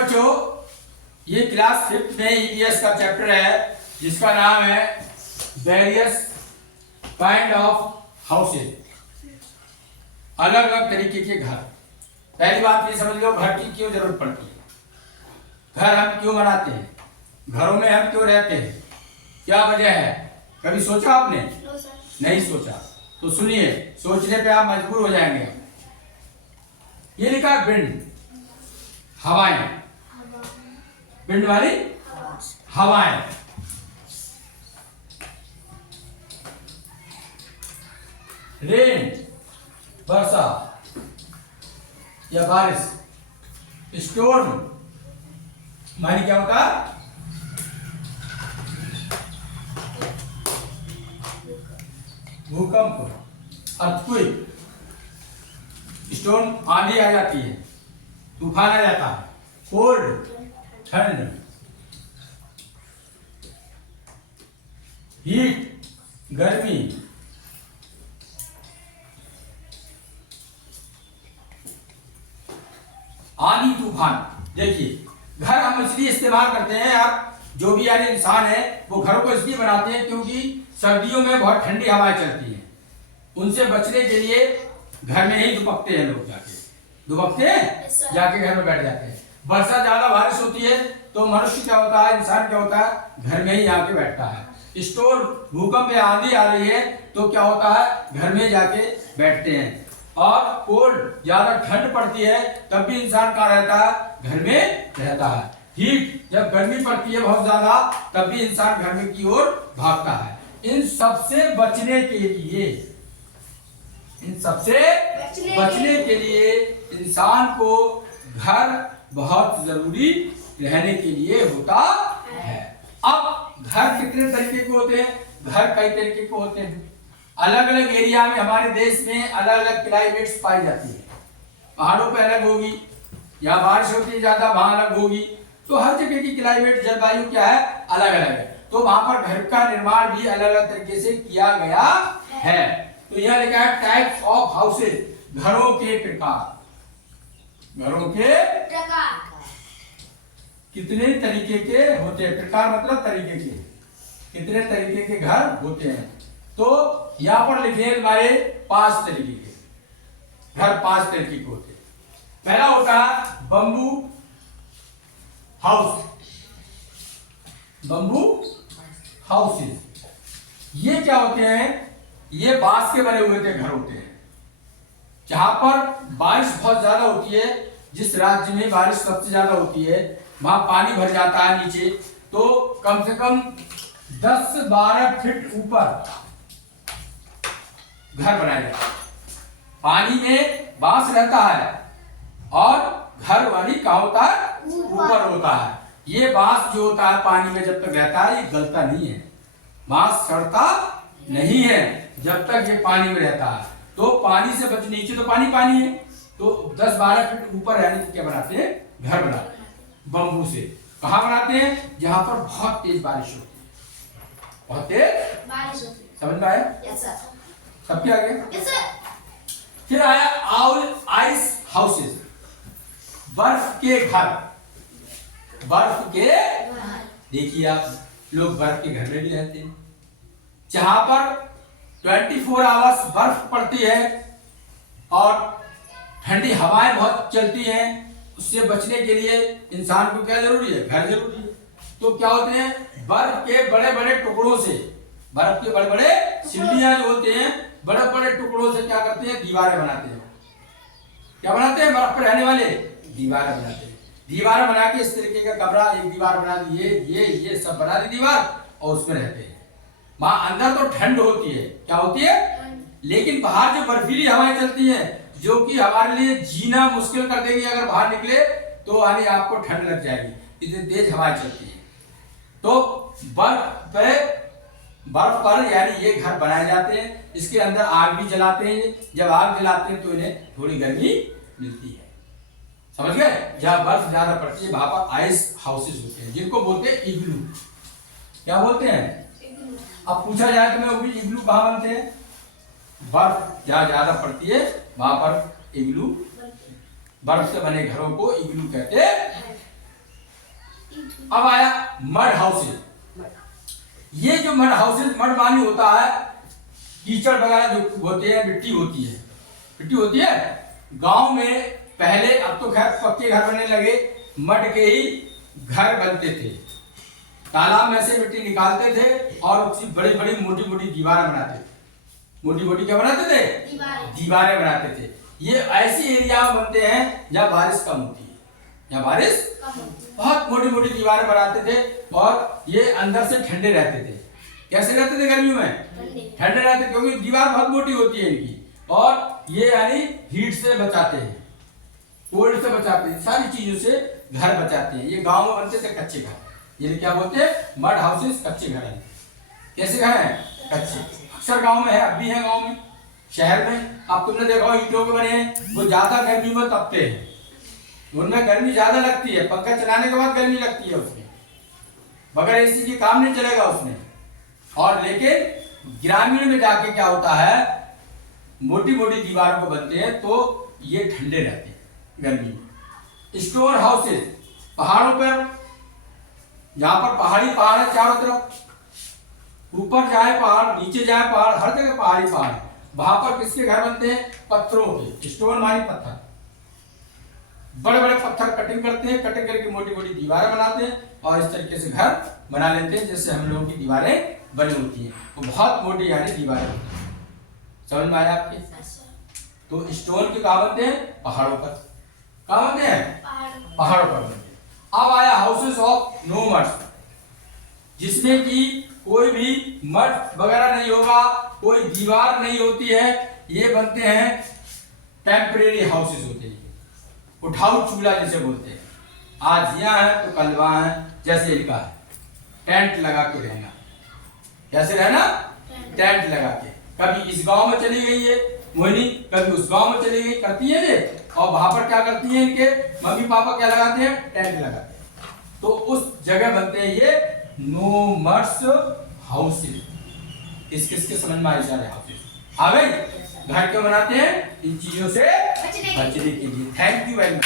बच्चों, ये क्लास 5 में ईवीएस का चैप्टर है जिसका नाम है वेरियस काइंड ऑफ हाउसेज, अलग अलग तरीके के घर। पहली बात ये समझ लो, घर की क्यों जरूरत पड़ती है, घर हम क्यों बनाते हैं, घरों में हम क्यों रहते हैं, क्या वजह है, कभी सोचा आपने? नहीं सोचा तो सुनिए, सोचने पे आप मजबूर हो जाएंगे। ये लिखा विंड, हवाएं, विंड वाली हवाएं। रेन, वर्षा या बारिश। स्टोर्म माने क्या होता है? भूकंप, अर्थक्वेक। स्टोर्म आंधी आ जाती है, तूफान आ जाता है। कोल्ड, ठंड। हीट, गर्मी। आंधी, तूफान। देखिए, घर हम इसलिए इस्तेमाल करते हैं, आप जो भी यानी इंसान है वो घरों को इसलिए बनाते हैं क्योंकि सर्दियों में बहुत ठंडी हवाएं चलती हैं। उनसे बचने के लिए घर में ही दुबकते हैं लोग, दुबकते हैं, जाके घर में बैठ जाते हैं। वर्षा ज्यादा बारिश होती है तो मनुष्य क्या होता है, इंसान क्या होता है, घर में ही आके बैठता है। स्टोर, भूकंप या आंधी आ रही है तो क्या होता है, घर में जाके बैठते हैं। और कोल्ड, ज्यादा ठंड पड़ती है तब भी इंसान कहाँ रहता है, घर में रहता है। हीट, जब गर्मी पड़ती है बहुत ज्यादा तब भी इंसान घर में की ओर भागता है। इन सबसे बचने के लिए, इंसान को घर बहुत जरूरी रहने के लिए होता है। अब घर कितने तरीके के होते हैं? घर कई तरीके के होते हैं। अलग अलग एरिया में हमारे देश में अलग अलग क्लाइमेट्स पाई जाती है। पहाड़ों पे अलग होगी, या बारिश होती है ज्यादा, वहां अलग होगी। तो हर जगह की क्लाइमेट, जलवायु क्या है, अलग अलग है। तो वहां पर घर का निर्माण भी अलग अलग तरीके से किया गया है। तो यह लिखा है टाइप्स ऑफ हाउसेज, घरों के प्रकार। घरों के कितने तरीके के होते हैं? प्रकार मतलब तरीके के, कितने तरीके के घर होते हैं। तो यहां पर लिखे हमारे 5 तरीके के घर, 5 तरीके के होते हैं। पहला होता है बंबू हाउस, बंबू हाउसेज। ये क्या होते हैं? ये बांस के बने हुए घर होते हैं। जहां पर बारिश बहुत ज्यादा होती है, जिस राज्य में बारिश सबसे ज्यादा होती है वहां पानी भर जाता है नीचे, तो कम से कम 10-12 फीट ऊपर घर बनाया जाता है। पानी में बांस रहता है और घर वाली क्या होता है, ऊपर होता है। ये बांस जो होता है पानी में जब तक रहता है ये गलता नहीं है, बांस सड़ता नहीं है जब तक ये पानी में रहता है। तो पानी से बच, नीचे तो पानी है, तो 10-12 फीट ऊपर रहने के क्या बनाते हैं, घर बनाते हैं बंबू से। कहाँ बनाते हैं? जहां पर बहुत तेज बारिश होती है, बहुत तेज बारिश होती है। समझ में आया? Yes sir. सबके आगे यस सर। फिर आया आइस हाउसेज, बर्फ के घर। बर्फ के, देखिए आप लोग बर्फ के घर में भी रहते हैं, जहां पर 24 आवर्स बर्फ पड़ती है और ठंडी हवाएं बहुत चलती हैं। उससे बचने के लिए इंसान को क्या जरूरी है, घर जरूरी है। तो क्या होते हैं, बर्फ के बड़े बड़े टुकड़ों से, बर्फ के बड़े बड़े सिल्लियां जो होते हैं, बड़े बड़े टुकड़ों से क्या करते हैं, दीवारें बनाते हैं। क्या बनाते हैं? बर्फ पर रहने वाले दीवारें बनाते हैं। दीवार बना के इस तरीके का कमरा, एक दीवार बना दी, ये सब बना दी दीवार, और उसमें रहते हैं। वहां अंदर तो ठंड होती है, क्या होती है, लेकिन बाहर जो बर्फीली हवाएं चलती हैं जो कि हमारे लिए जीना मुश्किल कर देगी। अगर बाहर निकले तो यानी आपको ठंड लग जाएगी, इतनी तेज हवाएं चलती है। तो बर्फ पर यानी ये घर बनाए जाते हैं। इसके अंदर आग भी जलाते हैं, जब आग जलाते हैं तो इन्हें थोड़ी गर्मी मिलती है। समझ गए? जहां बर्फ ज्यादा पड़ती है वहां पर आइस हाउसेज होते हैं, जिनको बोलते हैं इग्लू। क्या बोलते हैं? अब पूछा जाए तो मैं इग्लू कहाँ बनते हैं? बर्फ जहां ज्यादा पड़ती है वहां पर इग्लू, बर्फ से बने घरों को इग्लू कहते अब आया मड हाउसेज। ये जो मड हाउसेज, मड मानी होता है कीचड़ वगैरह जो होते हैं, मिट्टी होती है, मिट्टी होती है। गांव में पहले, अब तो खैर पक्के घर बनने लगे, मड के ही घर बनते थे। तालाब में से मिट्टी निकालते थे और उसकी बड़ी बड़ी मोटी मोटी दीवारें बनाते थे। मोटी मोटी क्या बनाते थे? दीवारें बनाते थे। ये ऐसी एरिया में बनते हैं जहाँ बारिश कम होती है, जहाँ बारिश बहुत मोटी मोटी दीवारें बनाते थे और ये अंदर से ठंडे रहते थे। कैसे रहते थे गर्मियों में? ठंडे रहते, क्योंकि दीवार बहुत मोटी होती है इनकी, और ये यानी हीट से बचाते हैं, कोल्ड से बचाते हैं, सारी चीजों से घर बचाते हैं। ये गांव में बनते थे कच्चे घर, ये क्या बोलते हैं? मड हाउसेस, कच्चे घर हैं। कैसे घर हैं? कच्चे। अक्सर गांव में है, अब भी है गांव में, शहर में। अब तुमने देखा ईंटों के बने हैं, वो ज्यादा गर्मी में तपते हैं, उनमें गर्मी ज्यादा लगती है, पंखा चलाने के बाद गर्मी लगती है उसमें, बगैर एसी के काम नहीं चलेगा उसमें। और लेकिन ग्रामीण में जाके क्या होता है, मोटी मोटी दीवारों को बनते हैं तो ये ठंडे रहते हैं गर्मी में। स्टोर हाउसेस, पहाड़ों पर, जहां पर पहाड़ है चारों तरफ, ऊपर जाए पहाड़, नीचे जाए पहाड़, हर जगह पहाड़ी पहाड़ है, वहां पर किसके घर बनते हैं? पत्थरों के, स्टोन मानी पत्थर, बड़े बड़े पत्थर कटिंग करते हैं, कटिंग करके मोटी मोटी दीवारें बनाते हैं और इस तरीके से घर बना लेते हैं जैसे हम लोगों की दीवारें बनी होती हैं। वो बहुत मोटी यानी दीवारें होती हैं। समझ में आया आपके? तो स्टोन के कहाँ बनते हैं? पहाड़ों पर। कहाँ बनते हैं? पहाड़ों पर बनते हैं। अब आया हाउसेस ऑफ नो मड्स, जिसमें कि कोई भी मड वगैरह नहीं होगा, कोई दीवार नहीं होती है। ये बनते हैं टेम्परेरी हाउसेस होते हैं, उठाऊ चूल्हा जिसे बोलते हैं। आज यहाँ है तो कल वहाँ है, जैसे लिखा है, टेंट लगा के रहना। कैसे रहना? टेंट लगा के। कभी इस गांव में चली गई है मोहिनी, कभी उस गांव में चली गई, करती है ये। और वहां पर क्या करती हैं इनके मम्मी पापा? क्या लगाते हैं? टेंट लगाते हैं। तो उस जगह बनते हैं ये नो मड्स हाउसेज। किसके समझ में आए सारे हाउसेज? आ गई? घर क्यों बनाते हैं? इन चीजों से बचने के लिए। Thank you very much.